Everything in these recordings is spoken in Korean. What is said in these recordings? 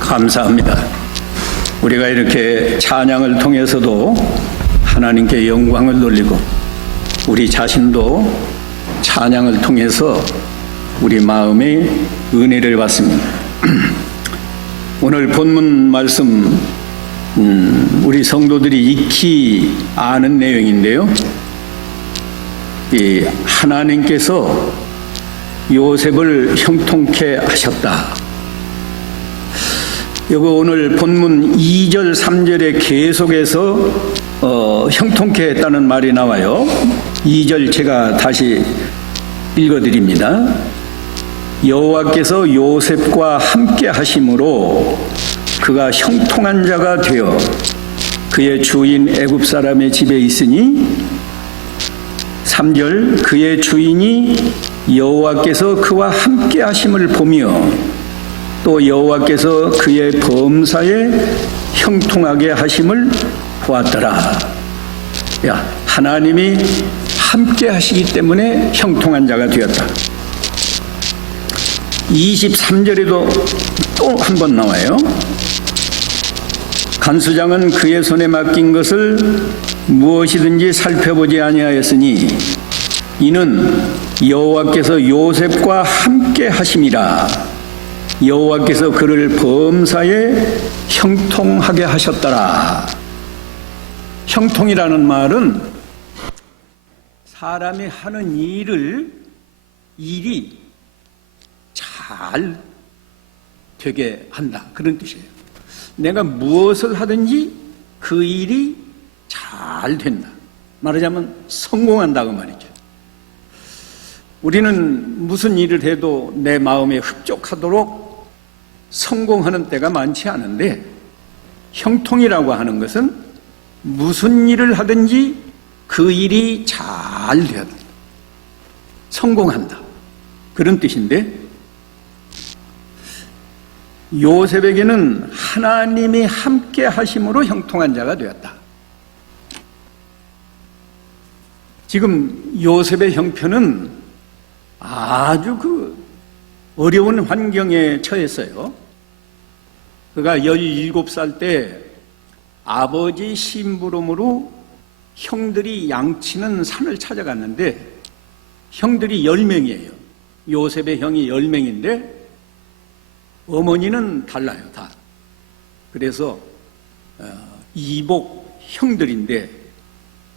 감사합니다. 우리가 이렇게 찬양을 통해서도 하나님께 영광을 돌리고 우리 자신도 찬양을 통해서 우리 마음의 은혜를 받습니다. 오늘 본문 말씀 우리 성도들이 익히 아는 내용인데요. 이 하나님께서 요셉을 형통케 하셨다. 이거 오늘 본문 2절 3절에 계속해서 형통케 했다는 말이 나와요. 2절 제가 다시 읽어드립니다. 여호와께서 요셉과 함께 하심으로 그가 형통한 자가 되어 그의 주인 애굽 사람의 집에 있으니 3절 그의 주인이 여호와께서 그와 함께 하심을 보며 또 여호와께서 그의 범사에 형통하게 하심을 보았더라. 하나님이 함께 하시기 때문에 형통한 자가 되었다. 23절에도 또 한 번 나와요. 간수장은 그의 손에 맡긴 것을 무엇이든지 살펴보지 아니하였으니 이는 여호와께서 요셉과 함께 하심이라. 여호와께서 그를 범사에 형통하게 하셨더라. 형통이라는 말은 사람이 하는 일이 잘 되게 한다, 그런 뜻이에요. 내가 무엇을 하든지 그 일이 잘 된다. 말하자면 성공한다고 말이죠. 우리는 무슨 일을 해도 내 마음에 흡족하도록 성공하는 때가 많지 않은데, 형통이라고 하는 것은 무슨 일을 하든지 그 일이 잘 되어야 된다. 성공한다, 그런 뜻인데, 요셉에게는 하나님이 함께 하심으로 형통한 자가 되었다. 지금 요셉의 형편은 아주 어려운 환경에 처했어요. 그가 17살 때 아버지 심부름으로 형들이 양치는 산을 찾아갔는데, 형들이 10명이에요. 요셉의 형이 10명인데 어머니는 달라요, 다. 그래서 이복 형들인데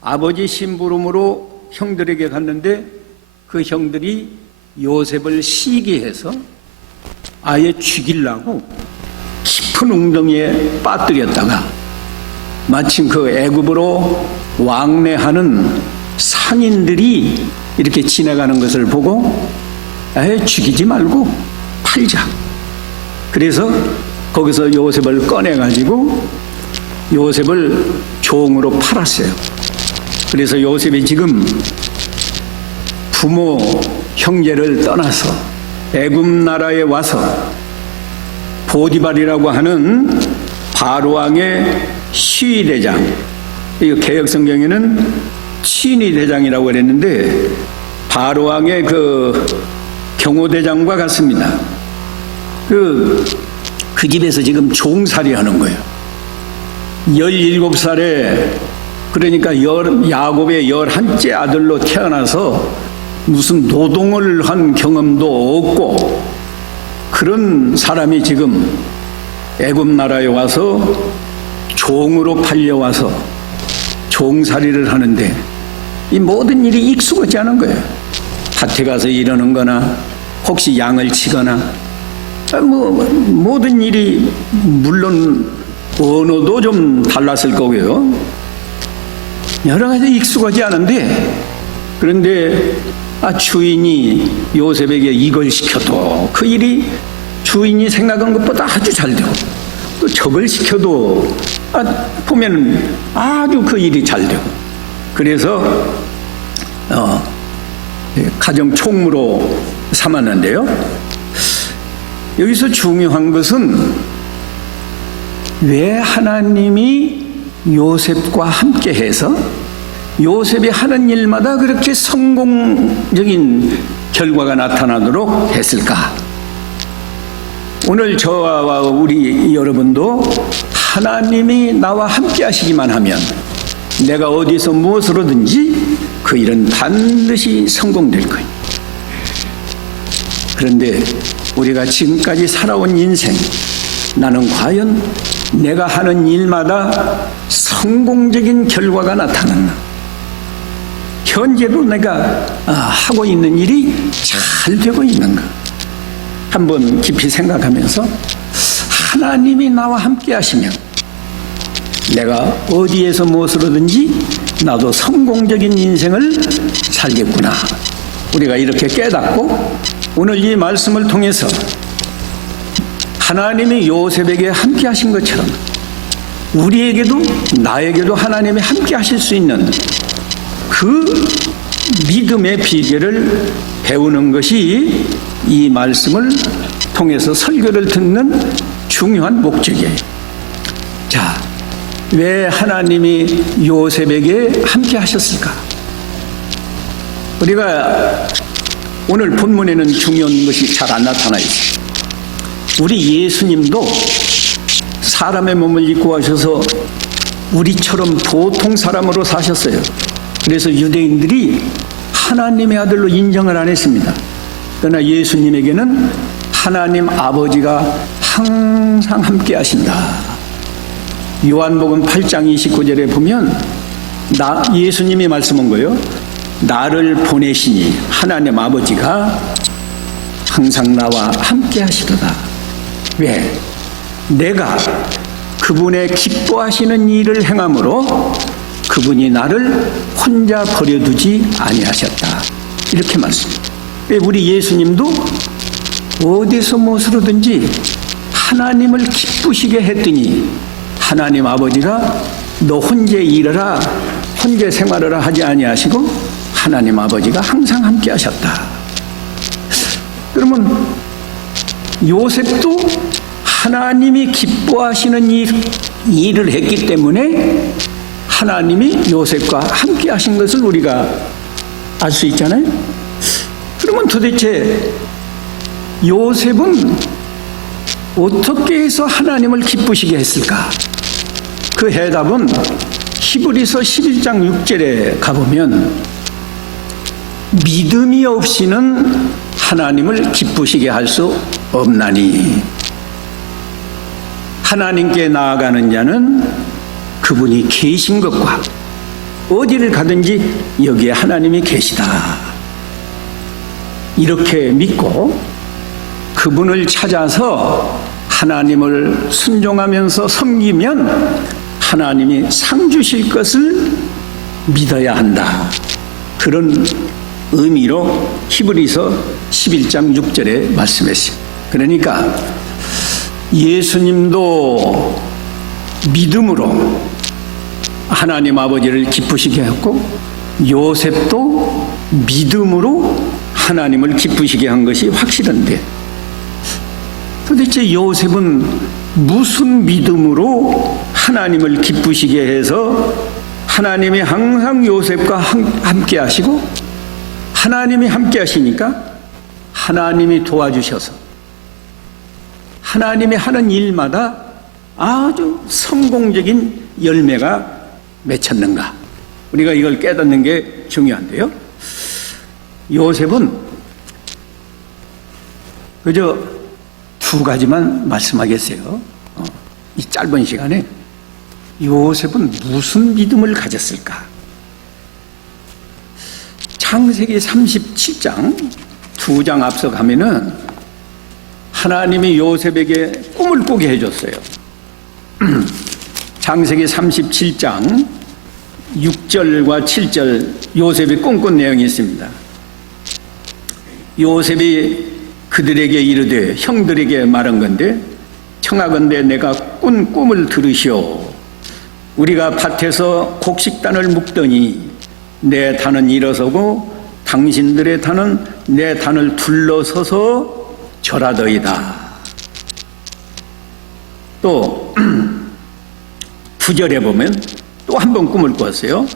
아버지 심부름으로 형들에게 갔는데 그 형들이 요셉을 시기해서 아예 죽이려고 깊은 웅덩이에 빠뜨렸다가 마침 그 애굽으로 왕래하는 상인들이 이렇게 지나가는 것을 보고 아예 죽이지 말고 팔자. 그래서 거기서 요셉을 꺼내가지고 요셉을 종으로 팔았어요. 그래서 요셉이 지금 부모 형제를 떠나서 애굽 나라에 와서 보디발이라고 하는 바로왕의 시위대장, 이거 개혁성경에는 친위대장이라고 그랬는데 바로왕의 그 경호대장과 같습니다. 그 집에서 지금 종살이 하는 거예요. 17살에, 그러니까 야곱의 11째 아들로 태어나서 무슨 노동을 한 경험도 없고 그런 사람이 지금 애굽 나라에 와서 종으로 팔려와서 종살이를 하는데 이 모든 일이 익숙하지 않은 거예요. 밭에 가서 일하는 거나 혹시 양을 치거나 모든 일이, 물론 언어도 좀 달랐을 거고요. 여러 가지 익숙하지 않은데, 그런데 주인이 요셉에게 이걸 시켜도 그 일이 주인이 생각한 것보다 아주 잘 되고, 또 저걸 시켜도 보면 아주 그 일이 잘 되고, 그래서 가정 총무로 삼았는데요. 여기서 중요한 것은 왜 하나님이 요셉과 함께 해서 요셉이 하는 일마다 그렇게 성공적인 결과가 나타나도록 했을까? 오늘 저와 우리 여러분도 하나님이 나와 함께 하시기만 하면 내가 어디서 무엇으로든지 그 일은 반드시 성공될 거예요. 그런데 우리가 지금까지 살아온 인생, 나는 과연 내가 하는 일마다 성공적인 결과가 나타났나? 현재도 내가 하고 있는 일이 잘 되고 있는가? 한번 깊이 생각하면서 하나님이 나와 함께 하시면 내가 어디에서 무엇으로든지 나도 성공적인 인생을 살겠구나. 우리가 이렇게 깨닫고 오늘 이 말씀을 통해서 하나님이 요셉에게 함께 하신 것처럼 우리에게도 나에게도 하나님이 함께 하실 수 있는 그 믿음의 비결을 배우는 것이 이 말씀을 통해서 설교를 듣는 중요한 목적이에요. 자, 왜 하나님이 요셉에게 함께 하셨을까? 우리가 오늘 본문에는 중요한 것이 잘 안 나타나 있어요. 우리 예수님도 사람의 몸을 입고 하셔서 우리처럼 보통 사람으로 사셨어요. 그래서 유대인들이 하나님의 아들로 인정을 안 했습니다. 그러나 예수님에게는 하나님 아버지가 항상 함께 하신다. 요한복음 8장 29절에 보면 예수님이 말씀한 거예요. 나를 보내시니 하나님 아버지가 항상 나와 함께 하시도다. 왜? 내가 그분의 기뻐하시는 일을 행함으로 그분이 나를 혼자 버려두지 아니하셨다. 이렇게 말씀합니다. 우리 예수님도 어디서 무엇으로든지 하나님을 기쁘시게 했더니 하나님 아버지가 너 혼자 일하라, 혼자 생활하라 하지 아니하시고 하나님 아버지가 항상 함께 하셨다. 그러면 요셉도 하나님이 기뻐하시는 일을 했기 때문에 하나님이 요셉과 함께 하신 것을 우리가 알 수 있잖아요. 그러면 도대체 요셉은 어떻게 해서 하나님을 기쁘시게 했을까? 그 해답은 히브리서 11장 6절에 가보면 믿음이 없이는 하나님을 기쁘시게 할 수 없나니 하나님께 나아가는 자는 그분이 계신 것과 어디를 가든지 여기에 하나님이 계시다. 이렇게 믿고 그분을 찾아서 하나님을 순종하면서 섬기면 하나님이 상 주실 것을 믿어야 한다. 그런 의미로 히브리서 11장 6절에 말씀했어요. 그러니까 예수님도 믿음으로 하나님 아버지를 기쁘시게 했고 요셉도 믿음으로 하나님을 기쁘시게 한 것이 확실한데 도대체 요셉은 무슨 믿음으로 하나님을 기쁘시게 해서 하나님이 항상 요셉과 함께 하시고 하나님이 함께 하시니까 하나님이 도와주셔서 하나님이 하는 일마다 아주 성공적인 열매가 맺혔는가? 우리가 이걸 깨닫는 게 중요한데요. 요셉은 그저 두 가지만 말씀하겠어요. 이 짧은 시간에 요셉은 무슨 믿음을 가졌을까? 창세기 37장 2장 앞서 가면은 하나님이 요셉에게 꿈을 꾸게 해줬어요. 창세기 37장 6절과 7절 요셉이 꿈꾼 내용이 있습니다. 요셉이 그들에게 이르되 형들에게 말한 건데 청하건대 내가 꾼 꿈을 들으시오. 우리가 밭에서 곡식단을 묶더니 내 단은 일어서고 당신들의 단은 내 단을 둘러서서 절하더이다. 또 9절에 보면 또 한 번 꿈을 꾸었어요.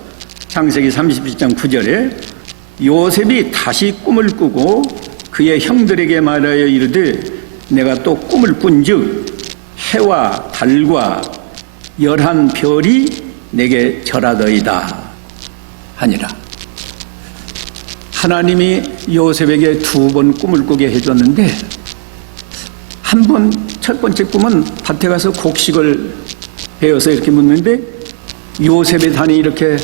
창세기 37장 9절에 요셉이 다시 꿈을 꾸고 그의 형들에게 말하여 이르되 내가 또 꿈을 꾼즉 해와 달과 11별이 내게 절하더이다 하니라. 하나님이 요셉에게 2번 꿈을 꾸게 해줬는데, 한 번, 첫 번째 꿈은 밭에 가서 곡식을 베어서 이렇게 묻는데 요셉의 단이 이렇게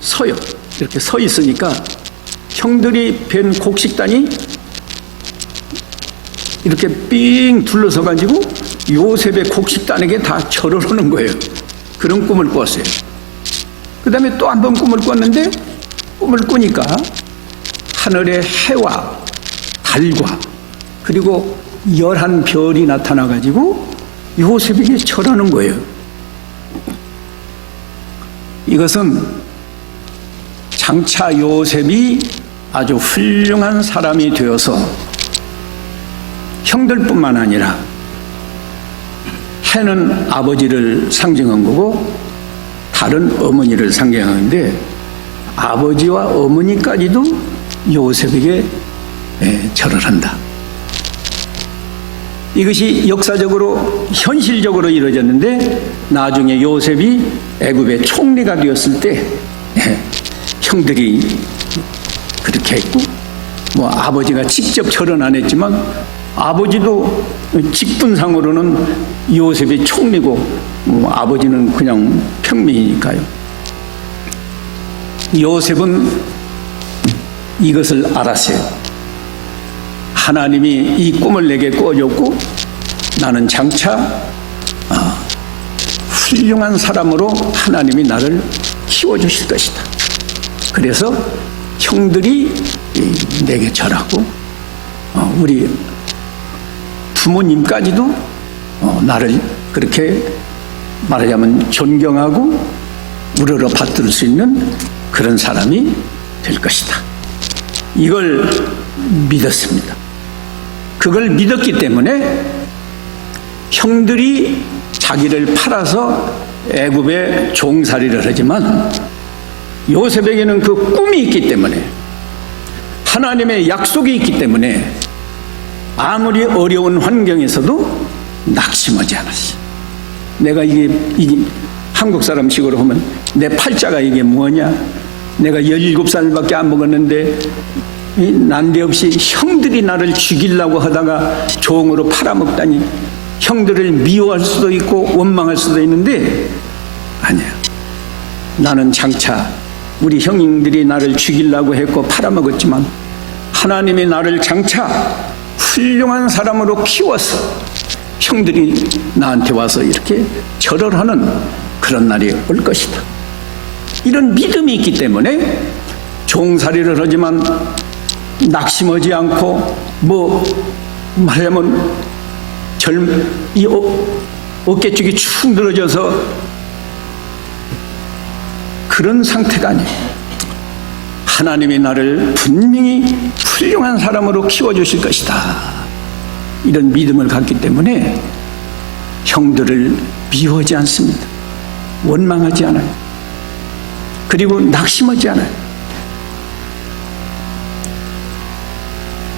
서요. 이렇게 서 있으니까 형들이 벤 곡식단이 이렇게 삥 둘러서 가지고 요셉의 곡식단에게 다 절을 하는 거예요. 그런 꿈을 꿨어요. 그 다음에 또 한 번 꿈을 꿨는데, 꿈을 꾸니까 하늘의 해와 달과 그리고 11별이 나타나 가지고 요셉에게 절하는 거예요. 이것은 장차 요셉이 아주 훌륭한 사람이 되어서 형들뿐만 아니라, 해는 아버지를 상징한 거고 달은 어머니를 상징하는데, 아버지와 어머니까지도 요셉에게 절을 한다. 이것이 역사적으로 현실적으로 이루어졌는데, 나중에 요셉이 애굽의 총리가 되었을 때 형들이 그렇게 했고, 아버지가 직접 절은 안 했지만 아버지도 직분상으로는 요셉이 총리고 아버지는 그냥 평민이니까요. 요셉은 이것을 알았어요. 하나님이 이 꿈을 내게 꿔줬고 나는 장차 훌륭한 사람으로 하나님이 나를 키워주실 것이다. 그래서 형들이 내게 절하고 우리 부모님까지도 나를 그렇게 말하자면 존경하고 우러러 받들 수 있는 그런 사람이 될 것이다. 이걸 믿었습니다. 그걸 믿었기 때문에 형들이 자기를 팔아서 애굽에 종살이를 하지만 요셉에게는 그 꿈이 있기 때문에, 하나님의 약속이 있기 때문에 아무리 어려운 환경에서도 낙심하지 않았어요. 내가 이게 한국 사람식으로 하면 내 팔자가 이게 뭐냐, 내가 17살밖에 안 먹었는데 난데없이 형들이 나를 죽이려고 하다가 종으로 팔아먹다니, 형들을 미워할 수도 있고 원망할 수도 있는데 아니야. 나는 장차 우리 형님들이 나를 죽이려고 했고 팔아먹었지만 하나님이 나를 장차 훌륭한 사람으로 키워서 형들이 나한테 와서 이렇게 절을 하는 그런 날이 올 것이다. 이런 믿음이 있기 때문에 종살이를 하지만 낙심하지 않고 말하자면 이 어깨쪽이 축 늘어져서 그런 상태가 아니에요. 하나님이 나를 분명히 훌륭한 사람으로 키워주실 것이다. 이런 믿음을 갖기 때문에 형들을 미워하지 않습니다. 원망하지 않아요. 그리고 낙심하지 않아요.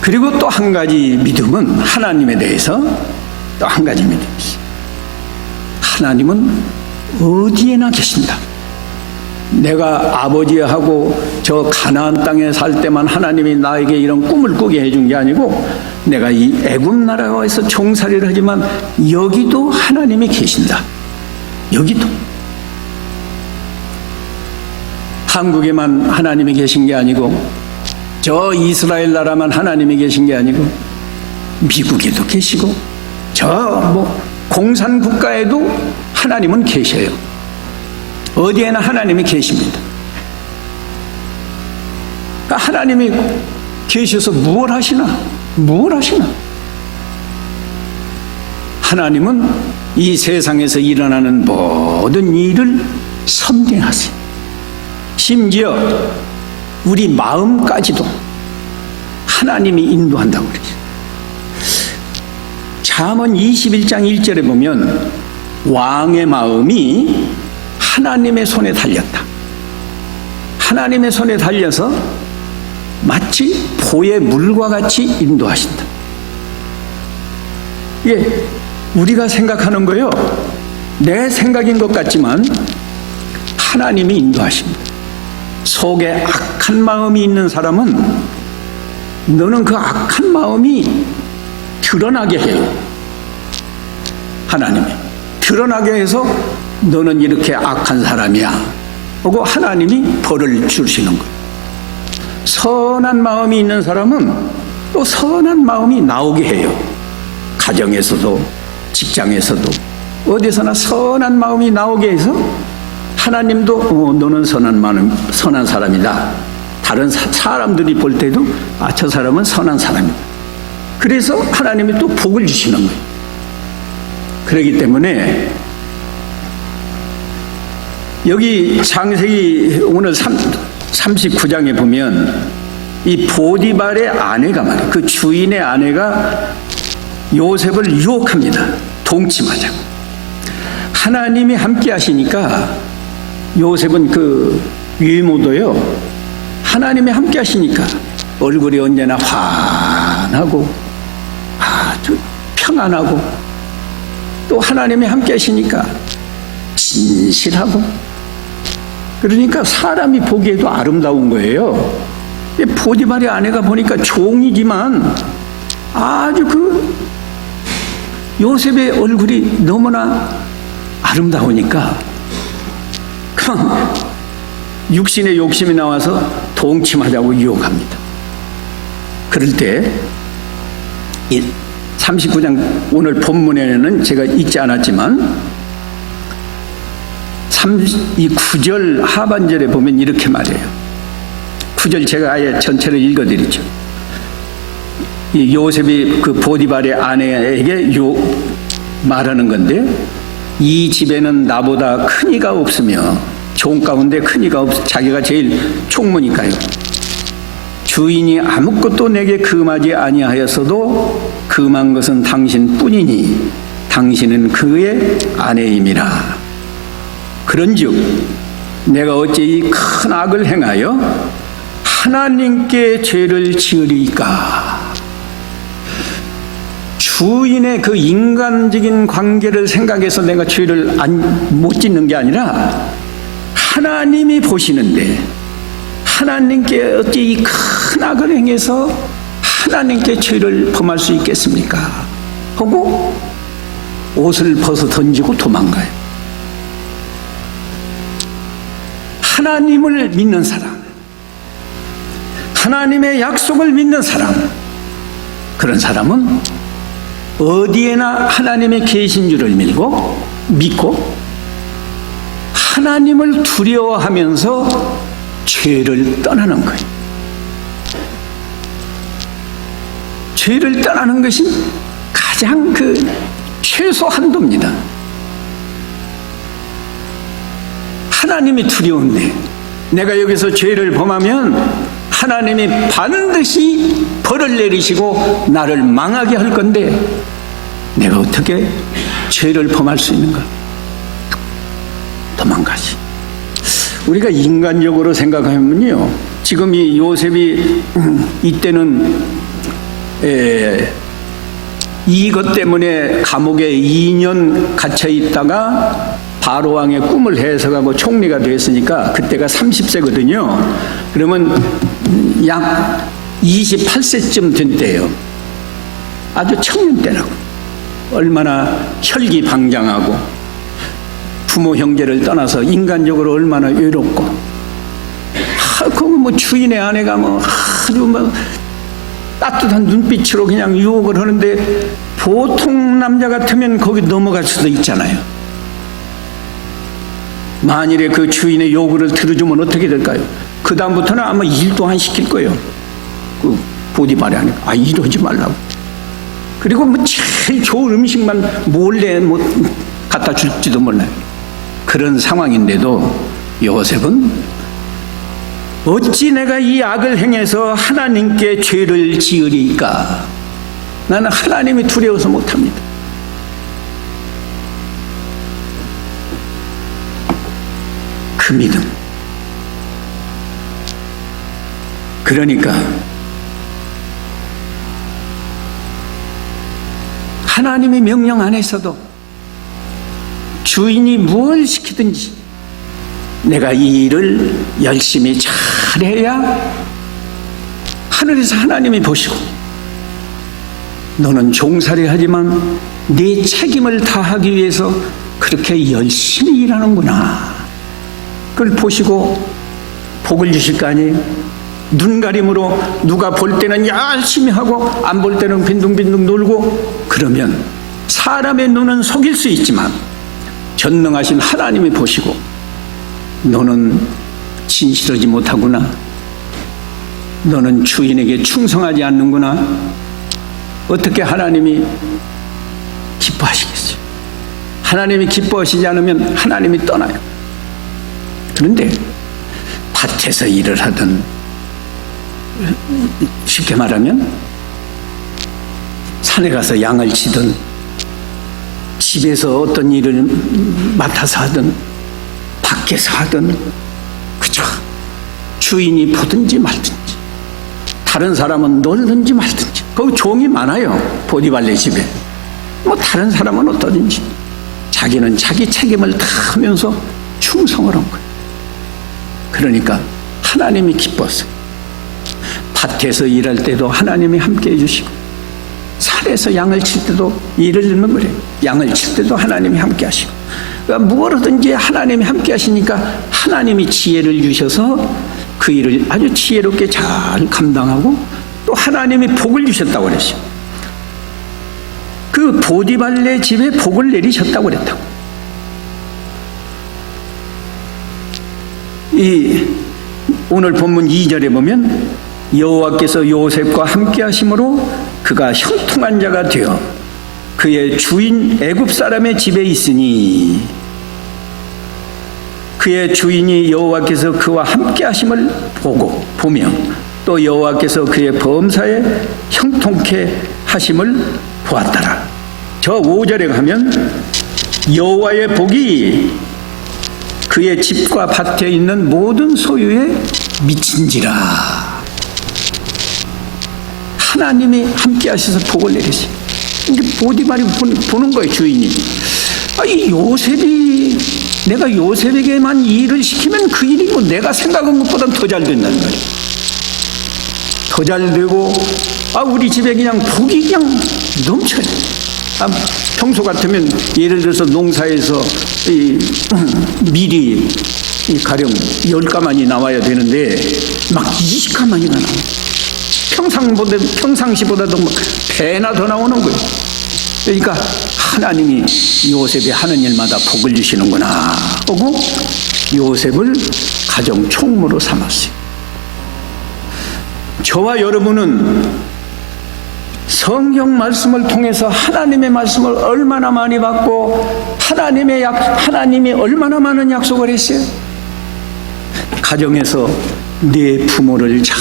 그리고 또 한 가지 믿음은 하나님에 대해서 또 한 가지 믿음이 있어요. 하나님은 어디에나 계신다. 내가 아버지하고 저 가나안 땅에 살 때만 하나님이 나에게 이런 꿈을 꾸게 해준 게 아니고, 내가 이 애굽 나라에서 종살이를 하지만 여기도 하나님이 계신다. 여기도. 한국에만 하나님이 계신 게 아니고, 저 이스라엘 나라만 하나님이 계신 게 아니고, 미국에도 계시고, 공산 국가에도 하나님은 계셔요. 어디에나 하나님이 계십니다. 그러니까 하나님이 계셔서 무엇 하시나? 하나님은 이 세상에서 일어나는 모든 일을 섭리하세요. 심지어 우리 마음까지도 하나님이 인도한다고 그러죠. 잠언 21장 1절에 보면 왕의 마음이 하나님의 손에 달렸다. 하나님의 손에 달려서 마치 보의 물과 같이 인도하신다. 예, 우리가 생각하는 거요, 내 생각인 것 같지만 하나님이 인도하십니다. 속에 악한 마음이 있는 사람은 너는 그 악한 마음이 드러나게 해요. 하나님이 드러나게 해서 너는 이렇게 악한 사람이야 하고 하나님이 벌을 주시는 거예요. 선한 마음이 있는 사람은 또 선한 마음이 나오게 해요. 가정에서도 직장에서도 어디서나 선한 마음이 나오게 해서 하나님도 너는 선한 사람이다. 다른 사람들이 볼 때도 저 사람은 선한 사람이다. 그래서 하나님이 또 복을 주시는 거예요. 그렇기 때문에 여기 창세기 오늘 39장에 보면 이 보디발의 아내가 말이에요. 그 주인의 아내가 요셉을 유혹합니다. 동침하자고. 하나님이 함께 하시니까 요셉은 그 외모도요, 하나님이 함께 하시니까 얼굴이 언제나 환하고 아주 평안하고, 또 하나님이 함께 하시니까 진실하고, 그러니까 사람이 보기에도 아름다운 거예요. 보디발의 아내가 보니까 종이지만 아주 그 요셉의 얼굴이 너무나 아름다우니까 육신의 욕심이 나와서 동침하자고 유혹합니다. 그럴 때 39장 오늘 본문에는 제가 읽지 않았지만 이 9절 하반절에 보면 이렇게 말해요. 9절 제가 아예 전체를 읽어드리죠. 이 요셉이 그 보디발의 아내에게 말하는 건데, 이 집에는 나보다 큰 이가 없으며 종 가운데 큰 이가 자기가 제일 총무니까요. 주인이 아무것도 내게 금하지 아니하였어도 금한 것은 당신뿐이니 당신은 그의 아내임이라. 그런즉 내가 어찌 이 큰 악을 행하여 하나님께 죄를 지으리까. 주인의 그 인간적인 관계를 생각해서 내가 죄를 못 짓는 게 아니라 하나님이 보시는데 하나님께 어찌 이 큰 악을 행해서 하나님께 죄를 범할 수 있겠습니까? 하고 옷을 벗어 던지고 도망가요. 하나님을 믿는 사람, 하나님의 약속을 믿는 사람, 그런 사람은 어디에나 하나님의 계신 줄을 믿고 하나님을 두려워하면서 죄를 떠나는 거예요. 죄를 떠나는 것이 가장 그 최소 한도입니다. 하나님이 두려운데 내가 여기서 죄를 범하면 하나님이 반드시 벌을 내리시고 나를 망하게 할 건데 내가 어떻게 죄를 범할 수 있는가? 도망가지. 우리가 인간적으로 생각하면요, 지금 이 요셉이 이때는 이것 때문에 감옥에 2년 갇혀 있다가 바로 왕의 꿈을 해석하고 총리가 됐으니까 그때가 30세거든요. 그러면 약 28세쯤 된 때예요. 아주 청년 때라고. 얼마나 혈기방장하고 부모 형제를 떠나서 인간적으로 얼마나 외롭고, 그 뭐 주인의 아내가 뭐 아주 뭐 따뜻한 눈빛으로 그냥 유혹을 하는데 보통 남자 같으면 거기 넘어갈 수도 있잖아요. 만일에 그 주인의 요구를 들어주면 어떻게 될까요? 그 다음부터는 아마 일도 안 시킬 거예요. 그 보디발이 하니까 일하지 말라고. 그리고 뭐 제일 좋은 음식만 몰래 뭐 갖다 줄지도 몰라요. 그런 상황인데도 요셉은 어찌 내가 이 악을 행해서 하나님께 죄를 지으리까? 나는 하나님이 두려워서 못합니다. 그 믿음. 그러니까 하나님의 명령 안에서도 주인이 무엇을 시키든지 내가 이 일을 열심히 잘해야 하늘에서 하나님이 보시고 너는 종살이 하지만 네 책임을 다하기 위해서 그렇게 열심히 일하는구나. 그걸 보시고 복을 주실 거 아니에요. 눈가림으로 누가 볼 때는 열심히 하고 안 볼 때는 빈둥빈둥 놀고 그러면 사람의 눈은 속일 수 있지만 전능하신 하나님이 보시고 너는 진실하지 못하구나. 너는 주인에게 충성하지 않는구나. 어떻게 하나님이 기뻐하시겠어요? 하나님이 기뻐하시지 않으면 하나님이 떠나요. 그런데 밭에서 일을 하든 쉽게 말하면 산에 가서 양을 치든 집에서 어떤 일을 맡아서 하든 밖에서 하든 그저 주인이 보든지 말든지 다른 사람은 놀든지 말든지 거기 종이 많아요. 보디발레 집에 뭐 다른 사람은 어떠든지 자기는 자기 책임을 다 하면서 충성을 한 거예요. 그러니까 하나님이 기뻤어요. 밭에서 일할 때도 하나님이 함께 해주시고 산에서 양을 칠 때도 예를 들면 그래요. 양을 칠 때도 하나님이 함께 하시고 그러니까 무엇이든지 하나님이 함께 하시니까 하나님이 지혜를 주셔서 그 일을 아주 지혜롭게 잘 감당하고 또 하나님이 복을 주셨다고 그랬어요. 그 보디발레 집에 복을 내리셨다고 그랬다고. 이 오늘 본문 2절에 보면 여호와께서 요셉과 함께 하심으로 그가 형통한 자가 되어 그의 주인 애굽 사람의 집에 있으니 그의 주인이 여호와께서 그와 함께 하심을 보며 또 여호와께서 그의 범사에 형통케 하심을 보았더라. 저 5절에 가면 여호와의 복이 그의 집과 밭에 있는 모든 소유에 미친지라. 하나님이 함께 하셔서 복을 내리세요. 이게 보디발이 보는 거예요. 주인이 이 요셉이 내가 요셉에게만 이 일을 시키면 그 일이 뭐 내가 생각한 것보다 더 잘 된다는 거예요. 더 잘 되고 우리 집에 그냥 복이 그냥 넘쳐요. 평소 같으면 예를 들어서 농사에서 밀이 가령 10가만이 나와야 되는데 막 20가만이가 나와요. 평상시보다도 막 배나 더 나오는 거예요. 그러니까 하나님이 요셉이 하는 일마다 복을 주시는구나 하고 요셉을 가정 총무로 삼았어요. 저와 여러분은 성경 말씀을 통해서 하나님의 말씀을 얼마나 많이 받고 하나님이 얼마나 많은 약속을 했어요. 가정에서 네 부모를 잘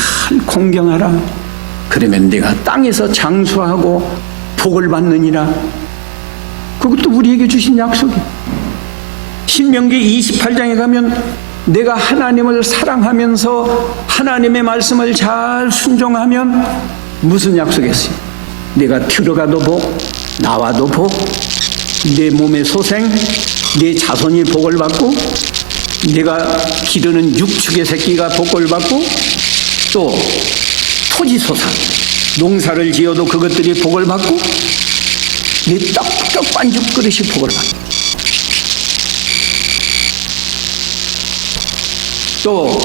공경하라. 그러면 내가 땅에서 장수하고 복을 받느니라. 그것도 우리에게 주신 약속이에요. 신명기 28장에 가면 내가 하나님을 사랑하면서 하나님의 말씀을 잘 순종하면 무슨 약속했어요? 내가 들어가도 복, 나와도 복, 내 몸의 소생, 내 자손이 복을 받고 내가 기르는 육축의 새끼가 복을 받고 또 토지소산, 농사를 지어도 그것들이 복을 받고 내 떡떡 반죽 그릇이 복을 받고 또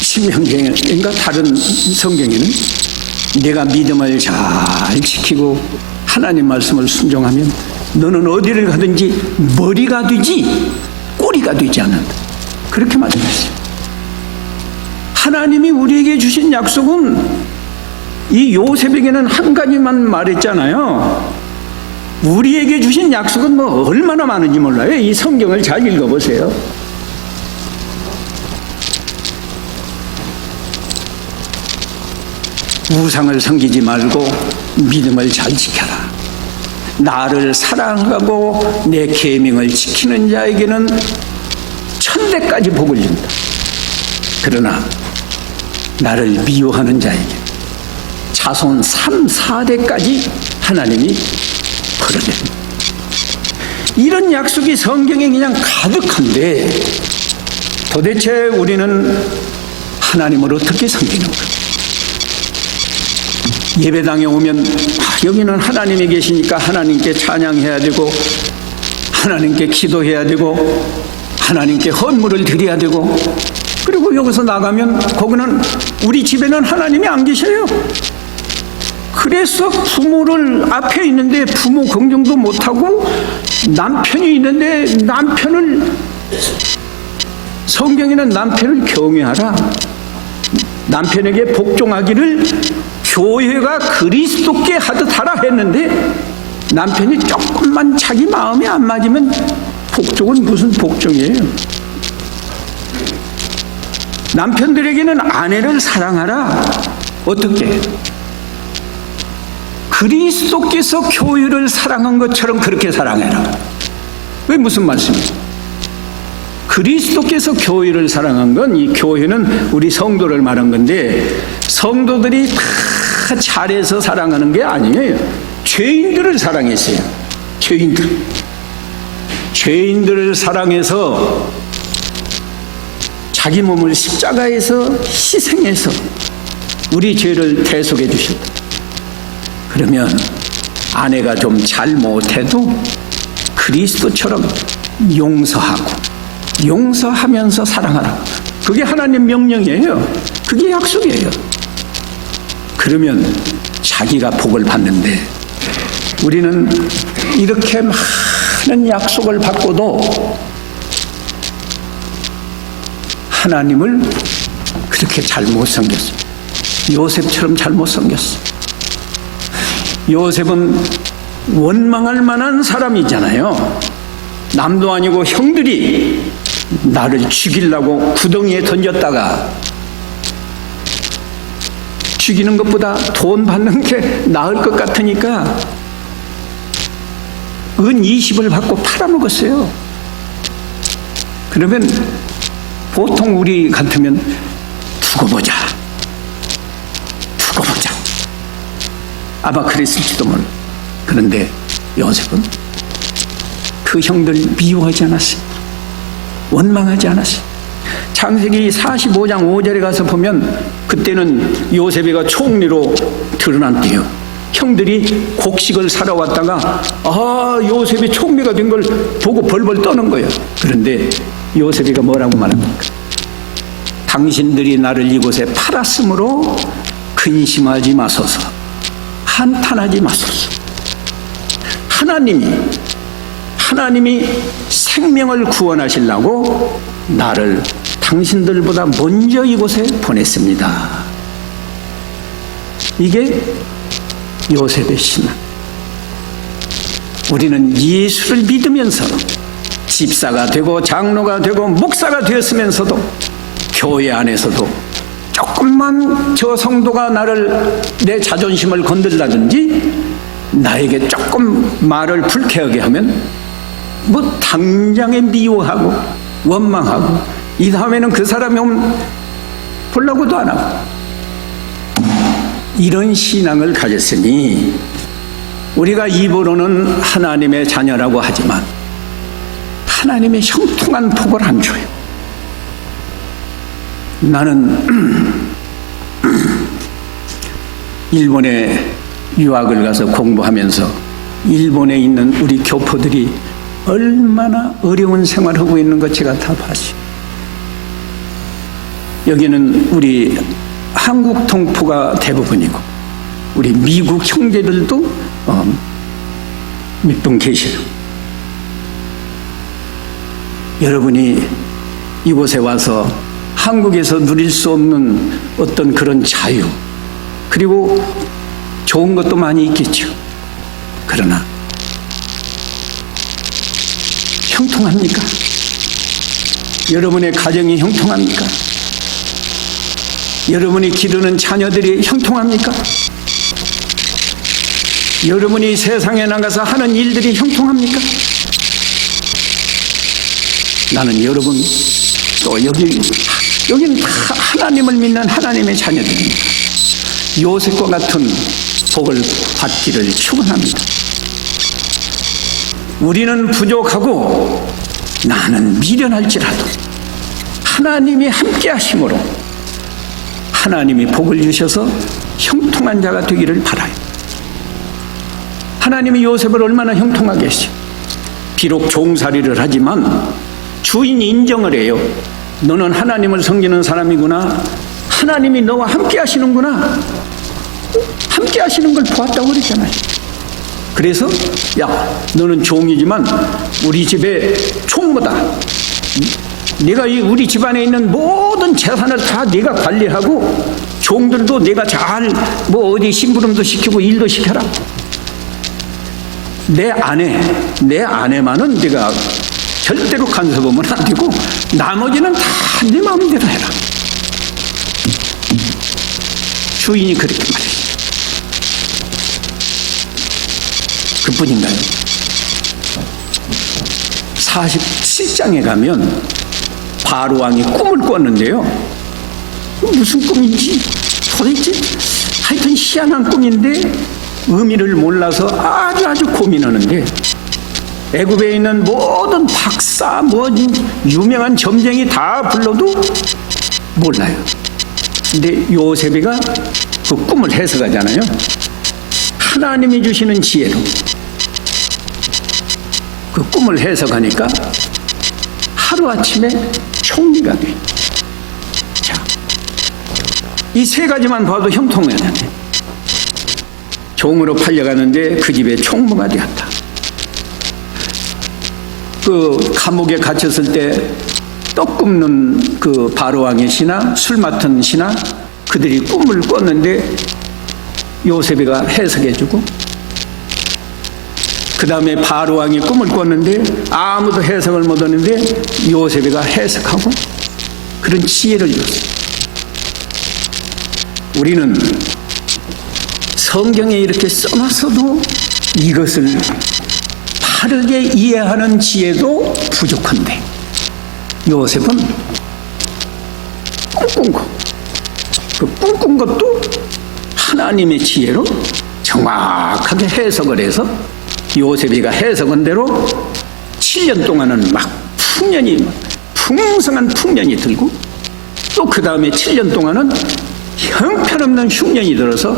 신명기인가 다른 성경에는 내가 믿음을 잘 지키고 하나님 말씀을 순종하면 너는 어디를 가든지 머리가 되지 꼬리가 되지 않는다. 그렇게 말씀했어요. 하나님이 우리에게 주신 약속은 이 요셉에게는 한 가지만 말했잖아요. 우리에게 주신 약속은 뭐 얼마나 많은지 몰라요. 이 성경을 잘 읽어보세요. 우상을 섬기지 말고 믿음을 잘 지켜라. 나를 사랑하고 내 계명을 지키는 자에게는 1000대까지 복을 준다. 그러나 나를 미워하는 자에게 자손 3, 4대까지 하나님이 걸어내. 이런 약속이 성경에 그냥 가득한데 도대체 우리는 하나님을 어떻게 섬기는 거예요? 예배당에 오면 여기는 하나님이 계시니까 하나님께 찬양해야 되고 하나님께 기도해야 되고 하나님께 헌물을 드려야 되고, 그리고 여기서 나가면 거기는 우리 집에는 하나님이 안 계셔요. 그래서 부모를 앞에 있는데 부모 긍정도 못하고, 남편이 있는데 남편을, 성경에는 남편을 경외하라, 남편에게 복종하기를 교회가 그리스도께 하듯 하라 했는데, 남편이 조금만 자기 마음에 안 맞으면 복종은 무슨 복종이에요? 남편들에게는 아내를 사랑하라. 어떻게? 그리스도께서 교회를 사랑한 것처럼 그렇게 사랑해라. 왜 무슨 말씀이에요? 그리스도께서 교회를 사랑한 건, 이 교회는 우리 성도를 말한 건데, 성도들이 다 잘해서 사랑하는 게 아니에요. 죄인들을 사랑했어요. 죄인들을 사랑해서 자기 몸을 십자가에서 희생해서 우리 죄를 대속해 주셨다. 그러면 아내가 좀 잘못해도 그리스도처럼 용서하고 용서하면서 사랑하라. 그게 하나님 명령이에요. 그게 약속이에요. 그러면 자기가 복을 받는데, 우리는 이렇게 많은 약속을 받고도 하나님을 그렇게 잘못 섬겼어요. 요셉처럼 잘못 섬겼어요. 요셉은 원망할 만한 사람이잖아요. 남도 아니고 형들이 나를 죽이려고 구덩이에 던졌다가, 죽이는 것보다 돈 받는 게 나을 것 같으니까 은 20을 받고 팔아먹었어요. 그러면 보통 우리 같으면 두고 보자 아마 그랬을지도 몰라. 그런데 요셉은 그 형들 미워하지 않았어요. 원망하지 않았어요. 창세기 45장 5절에 가서 보면, 그때는 요셉이가 총리로 드러난대요. 형들이 곡식을 사러 왔다가 요셉이 총리가 된 걸 보고 벌벌 떠는 거예요. 그런데 요셉이가 뭐라고 말합니까? 당신들이 나를 이곳에 팔았으므로 근심하지 마소서, 한탄하지 마소서. 하나님이 생명을 구원하시려고 나를 당신들보다 먼저 이곳에 보냈습니다. 이게 요셉의 신앙. 우리는 예수를 믿으면서 집사가 되고 장로가 되고 목사가 되었으면서도 교회 안에서도 조금만 저 성도가 내 자존심을 건들다든지 나에게 조금 말을 불쾌하게 하면 당장에 미워하고 원망하고, 이 다음에는 그 사람이 오면 보려고도 안 하고, 이런 신앙을 가졌으니 우리가 입으로는 하나님의 자녀라고 하지만 하나님의 형통한 복을 안 줘요. 나는 일본에 유학을 가서 공부하면서 일본에 있는 우리 교포들이 얼마나 어려운 생활을 하고 있는 것 제가 다 봤어요. 여기는 우리 한국 동포가 대부분이고 우리 미국 형제들도 몇 분 계셔요. 여러분이 이곳에 와서 한국에서 누릴 수 없는 어떤 그런 자유, 그리고 좋은 것도 많이 있겠죠. 그러나 형통합니까? 여러분의 가정이 형통합니까? 여러분이 기르는 자녀들이 형통합니까? 여러분이 세상에 나가서 하는 일들이 형통합니까? 나는 여러분, 또 여기는 다 하나님을 믿는 하나님의 자녀들입니다. 요셉과 같은 복을 받기를 축원합니다. 우리는 부족하고 나는 미련할지라도 하나님이 함께 하심으로 하나님이 복을 주셔서 형통한 자가 되기를 바라요. 하나님이 요셉을 얼마나 형통하게 했어요. 비록 종살이를 하지만 주인이 인정을 해요. 너는 하나님을 섬기는 사람이구나. 하나님이 너와 함께 하시는구나. 함께 하시는 걸 보았다고 그랬잖아요. 그래서 야, 너는 종이지만 우리 집의 총무다. 네가 우리 집안에 있는 모든 재산을 다 네가 관리하고 종들도 네가 잘 어디 심부름도 시키고 일도 시켜라. 내 아내만은 네가 절대로 간섭하면 안 되고 나머지는 다 네 마음대로 해라. 주인이 그렇게 말했어요. 그뿐인가요? 47장에 가면 바로 왕이 꿈을 꿨는데요. 무슨 꿈인지 도대체 하여튼 희한한 꿈인데 의미를 몰라서 아주 고민하는데 애굽에 있는 모든 박사 유명한 점쟁이 다 불러도 몰라요. 근데 요셉이가 그 꿈을 해석하잖아요. 하나님이 주시는 지혜로 그 꿈을 해석하니까 하루아침에 총리가 돼. 자, 이 세 가지만 봐도 형통하잖아요. 종으로 팔려가는데 그 집에 총무가 되었다. 그 감옥에 갇혔을 때 떡 굽는 그 바로왕의 신하, 술 맡은 신하, 그들이 꿈을 꿨는데 요셉이가 해석해주고, 그 다음에 바로왕이 꿈을 꿨는데 아무도 해석을 못하는데 요셉이가 해석하고 그런 지혜를 줬어요. 우리는 성경에 이렇게 써놨어도 이것을 바르게 이해하는 지혜도 부족한데 요셉은 꿈꾼 것도 하나님의 지혜로 정확하게 해석을 해서 요셉이가 해석한 대로 7년 동안은 막 풍성한 풍년이 들고 또 그 다음에 7년 동안은 형편없는 흉년이 들어서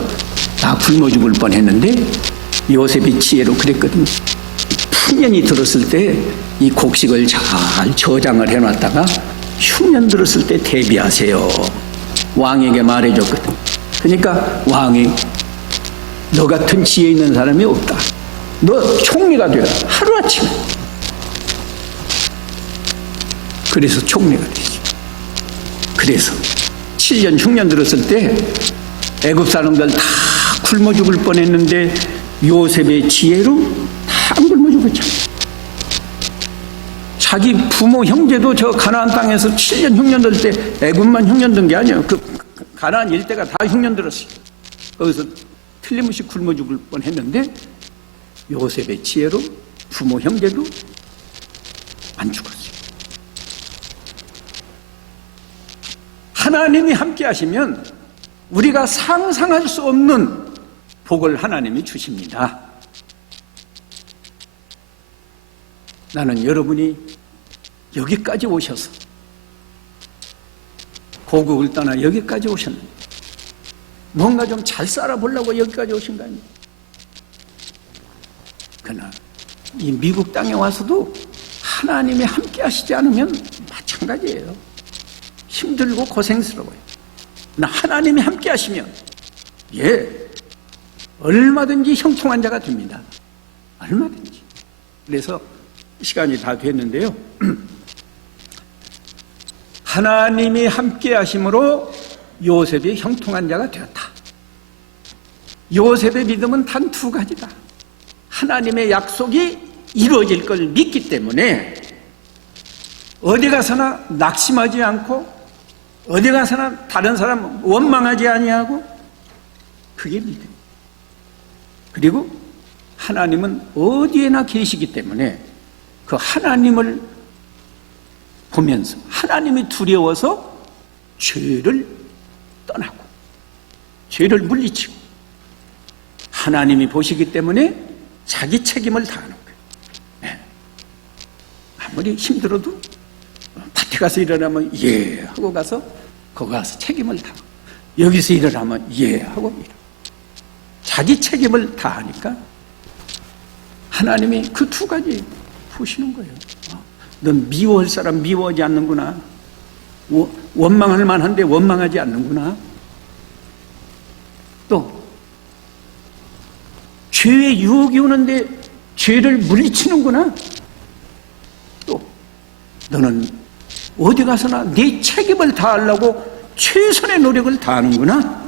다 굶어 죽을 뻔했는데 요셉이 지혜로 그랬거든요. 풍년이 들었을 때 이 곡식을 잘 저장을 해놨다가 흉년 들었을 때 대비하세요. 왕에게 말해줬거든. 그러니까 왕이 너 같은 지혜 있는 사람이 없다. 너 총리가 되라. 하루아침에. 그래서 총리가 되지. 그래서 7년 흉년 들었을 때 애굽 사람들 다 굶어 죽을 뻔했는데 요셉의 지혜로 다 안 굶어 죽었잖아. 자기 부모 형제도 저 가나안 땅에서 7년 흉년 들 때 애굽만 흉년 든 게 아니에요. 그 가나안 일대가 다 흉년 들었어요. 거기서 틀림없이 굶어 죽을 뻔했는데 요셉의 지혜로 부모 형제도 안 죽었어요. 하나님이 함께 하시면 우리가 상상할 수 없는 복을 하나님이 주십니다. 나는 여러분이 여기까지 오셔서 고국을 떠나 여기까지 오셨는데 뭔가 좀 잘 살아보려고 여기까지 오신 거 아니에요? 그러나 이 미국 땅에 와서도 하나님이 함께 하시지 않으면 마찬가지예요. 힘들고 고생스러워요. 그러나 하나님이 함께 하시면 얼마든지 형통한 자가 됩니다. 얼마든지. 그래서 시간이 다 됐는데요. 하나님이 함께 하심으로 요셉이 형통한 자가 되었다. 요셉의 믿음은 단 두 가지다. 하나님의 약속이 이루어질 걸 믿기 때문에 어디 가서나 낙심하지 않고 어디 가서나 다른 사람 원망하지 아니하고 그게 믿음. 그리고 하나님은 어디에나 계시기 때문에 그 하나님을 보면서 하나님이 두려워서 죄를 떠나고 죄를 물리치고 하나님이 보시기 때문에 자기 책임을 다하는 거예요. 네. 아무리 힘들어도 밭에 가서 일하면 예 하고 가서 거기 가서 책임을 다하고, 여기서 일하면 예 하고 일하고, 자기 책임을 다하니까 하나님이 그 두 가지 보시는 거예요. 넌 미워할 사람 미워하지 않는구나. 원망할 만한데 원망하지 않는구나. 또 죄의 유혹이 오는데 죄를 물리치는구나. 또 너는 어디 가서나 내 책임을 다하려고 최선의 노력을 다하는구나.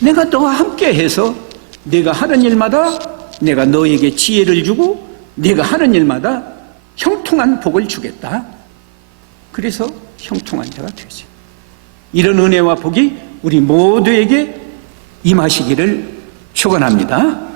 내가 너와 함께 해서 내가 하는 일마다 내가 너에게 지혜를 주고 네가 하는 일마다 형통한 복을 주겠다. 그래서 형통한 자가 되지. 이런 은혜와 복이 우리 모두에게 임하시기를 축원합니다.